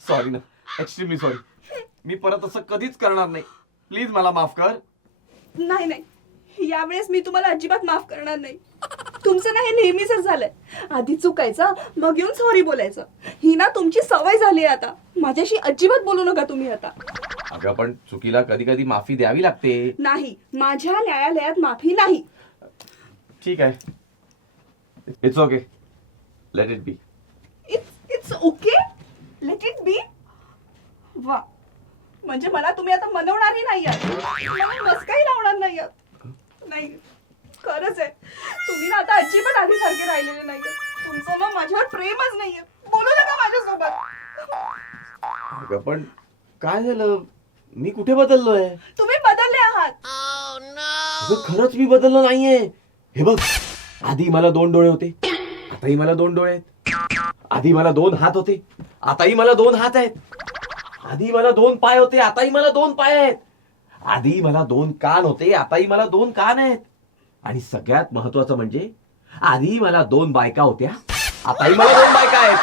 Sorry ना, extremely sorry. मी परत असं कधीच करणार नाही. प्लीज मला माफ कर. नाही नाही, यावेळेस मी तुम्हाला अजिबात माफ करणार नाही. तुमचं ना हे नेहमीच झालंय. आधी चुकायचं, मग येऊन सॉरी बोलायचं. ही ना तुमची सवय झाली आहे आता. माझ्याशी अजिबात बोलू नका तुम्ही आता. अगं पण चुकीला कधी कधी माफी द्यावी लागते. नाही, माझ्या न्यायालयात माफी नाही. ठीक आहे, it's okay, let it be. It's okay, let it be. वा, म्हणजे मला तुम्ही आता मनवणारही नाही आहात, मला मस्काही लावणार नाही आहात. नाही, खरंच आहे, तुम्ही ना आता अजिबात आधीसारखे राहिलेले नाहीये. तुमचं ना माझ्यावर प्रेमच नाहीये. बोलू नका माझ्यासोबत. अगं पण काय झालं? मी कुठे बदललोय? तुम्ही बदलले आहात. अगं खरंच मी बदललो नाहीये. हे बघ, आधी मला 2 डोळे होते, आताही मला 2 डोळे आहेत. आधी मला 2 हात होते, आताही मला 2 हात आहेत. आधी मला 2 पाय होते, आताही मला 2 पाय आहेत. आधी मला 2 कान होते, आताही मला 2 कान आहेत. आणि सगळ्यात महत्वाचं म्हणजे आधी मला 2 बायका होत्या, आताही मला 2 बायका आहेत.